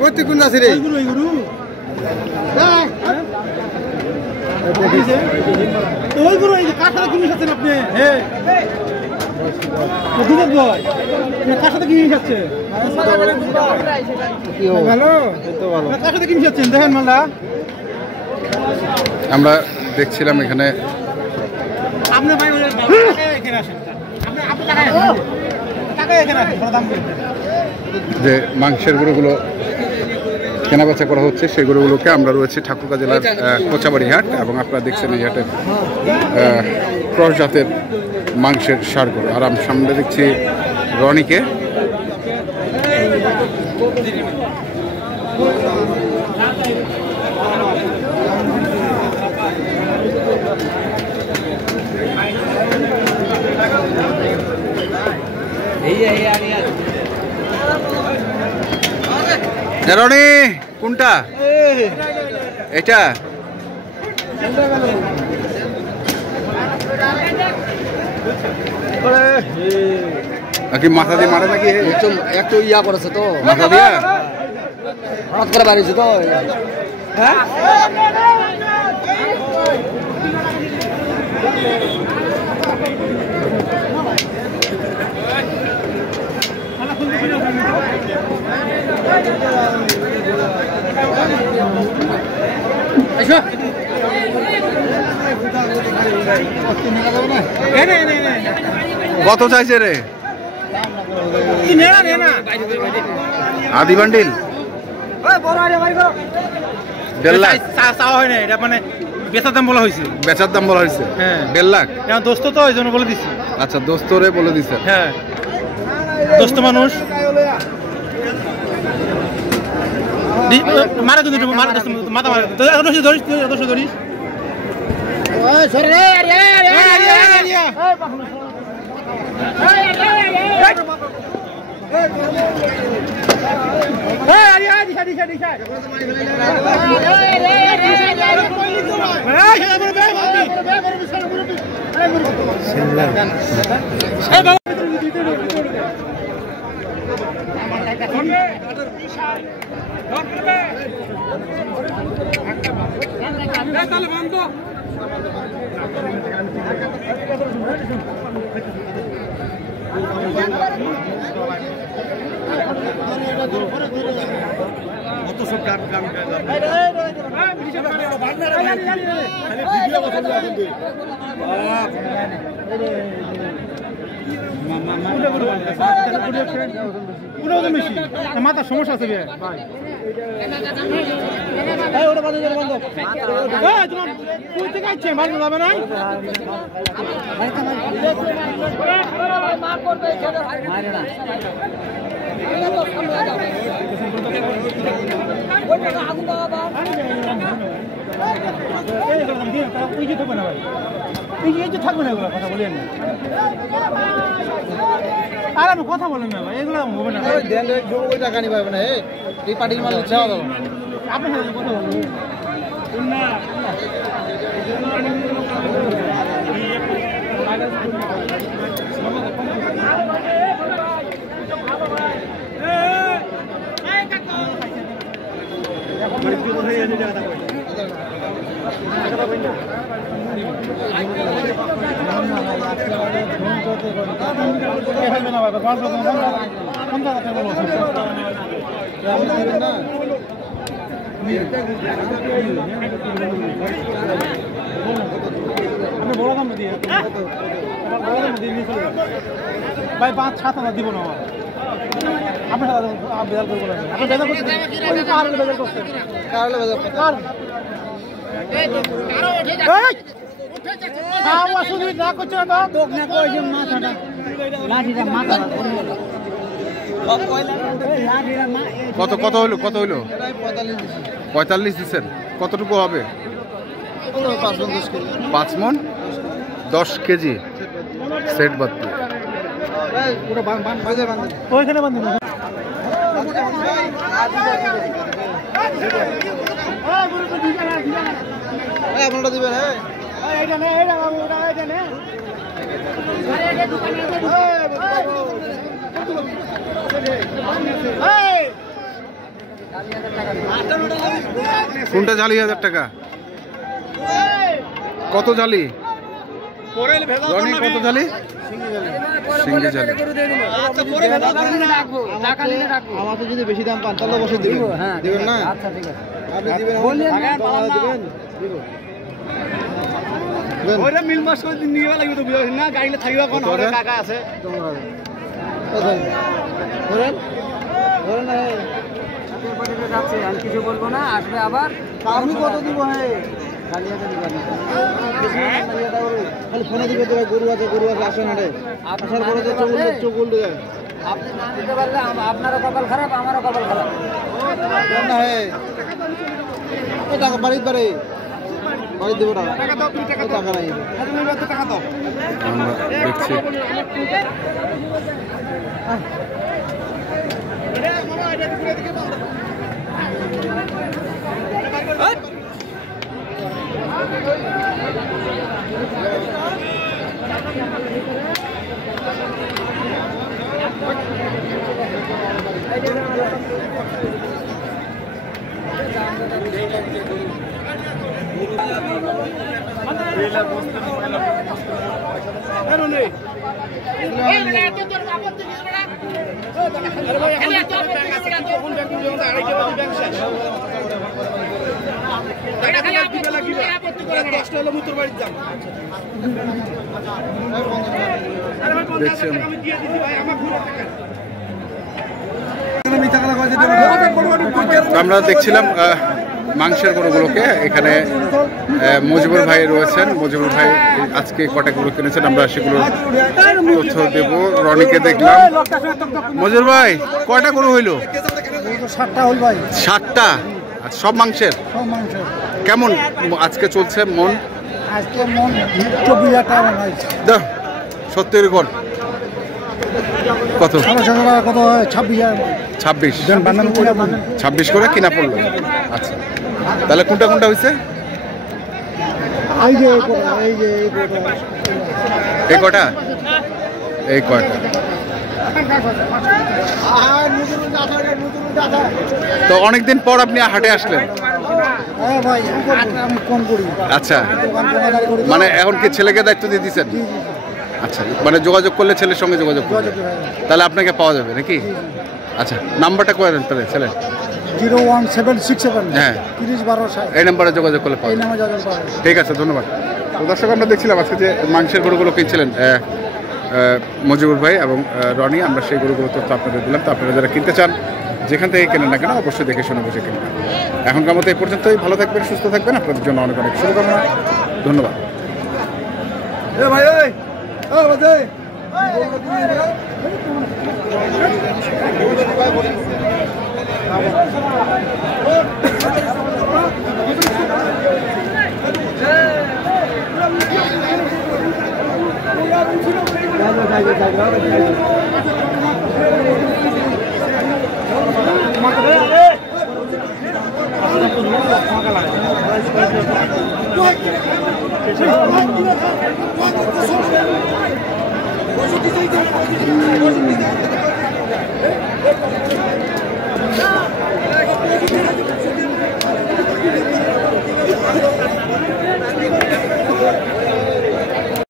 কত কোন আছে রে ওই গুরু এই কার সাথে কিনে খাচ্ছেন আপনি হ্যাঁ দুধের বয় কার সাথে কিনে খাচ্ছে ভালো কার সাথে কিনে খাচ্ছেন দেখেন মালটা আমরা দেখছিলাম এখানে আপনি ভাই এখানে আসেন আপনি টাকা এখানে আসেন দাম যে মাংসের গরুগুলো কেনাবেচা করা হচ্ছে সেই গরুগুলোকে আমরা রয়েছি ঠাকুরগাঁ জেলার কোচাবাড়ি হাট এবং আপনারা দেখছেন এই হাটের ক্রস জাতের মাংসের ষাঁড় গরু আর আমি সামনে দেখছি রনিকে রনি কোনটা এটা কি মাথা দিয়ে মারা নাকি একটু ইয়া করেছে তো মাথা দিয়া হঠাৎ করে বাড়িয়েছে তো হ্যাঁ কত চাইছে রে আদি বান্ডিল 1.5 লাখ চাওয়া হয় না এটা মানে বেচার দাম বলা হয়েছে বেচার দাম বলা হয়েছে হ্যাঁ 1.5 লাখ এখন দোস্ত তো ওই জন্য বলে দিচ্ছি আচ্ছা দোস্তরে বলে দিছে হ্যাঁ দোস্ত মানুষ মারা কিন্তু মারা দোস্ত মাথা মারা ধরিস ধরিস কত সব গান মাথার সমস্যা আছে যাবে না থাকবে না এগুলো কথা বলেন আর আমি কথা বলেন না ভাই এগুলো হবে না টাকা নিবে না এই পার্টির মাল চাওয়া দাও আপনার সাথে কথা বলবো বড় দাম দিয়ে ভাই 5-7 দিব না আপনার সাথে বেজাল করবো কত কত হইলো 45 দিচ্ছেন কতটুকু হবে 5 মণ 10 কেজি সেট বাদ দিয়ে ওইখানে বান্ধব আপনারা দিবেন হ্যাঁ কোনটা জালি 1000 টাকা? কত জালি রনি? কত জালি? সিঙ্গি জালি। আমাদের যদি বেশি দাম পান তাহলে অবশ্যই দিবেন। দিবেন না? আচ্ছা ঠিক আছে, আপনি দিবেন, দিবেন ওইটা মিল মাস করে দিন নিয়ে লাগবে তো বুঝছেন না? গাড়িতে থাকিবা কোন হবে কাকা আছে তোমরা বলেন বলেন না আপনি পড়ে যাচ্ছে আমি কিছু বলবো না, আসবে আবার আমি কত দিব হে খালি আছে দিবেন না খালি ফোনে দিবে তো গরু আছে আসে না রে আসার পরে তো চোখ উল্টে যায়। আপনি না দিতে পারলে আপনারও কপাল খারাপ আমারও কপাল খারাপ না হে ও টাকা বাড়ি বাড়ি দেবো টাকা দাও, টাকা নাই টাকা দাও দেখছি আমরা দেখছিলাম মাংসের গরুগুলোকে। এখানে মজিবুর ভাই রয়েছেন। মজিবুর ভাই আজকে কটা গরু কিনেছেন, আমরা সেগুলোর তথ্য দেব। রনিকে দেখলাম। মজিবুর ভাই কয়টা গরু হইল? 7টা হল ভাই। 7টা? সব মাংসের? সব মাংসের। কেমন আজকে চলছে মন? আজকে মন 24,000 টাকা ভাই। দাও 70 রেকর্ড কত? 7,500 কত হয়? 26,000। 26 করে কিনা পড়লো। আচ্ছা, তাহলে কোনটা কোনটা হয়েছে? এই কটা তো অনেকদিন পর আপনি হাটে আসলেন। আচ্ছা, মানে এখন কি ছেলেকে দায়িত্ব দিয়ে দিচ্ছেন? আচ্ছা, মানে যোগাযোগ করলে ছেলের সঙ্গে যোগাযোগ করবে, তাহলে আপনাকে পাওয়া যাবে নাকি? আচ্ছা, নাম্বারটা করে দেন তাহলে ছেলে। 01767 হ্যাঁ 3012 এই নাম্বারে যোগাযোগ করলে পাওয়া যাবে। ঠিক আছে, ধন্যবাদ। তো দর্শক, আমরা দেখছিলাম আজকে যে মাংসের গরুগুলো কিনছিলেন মজিবুর ভাই এবং রনি। আমরা সেই গরুগুলো তথ্য আপনাদের দিলাম। তো আপনারা যারা কিনতে চান, যেখান থেকে কেনেন না কেন, অবশ্যই দেখে শুনে বুঝে কিনবেন। এখনকার মতো এই পর্যন্তই। ভালো থাকবেন, সুস্থ থাকবেন। আপনাদের জন্য অনেক অনেক শুভকামনা। ধন্যবাদ।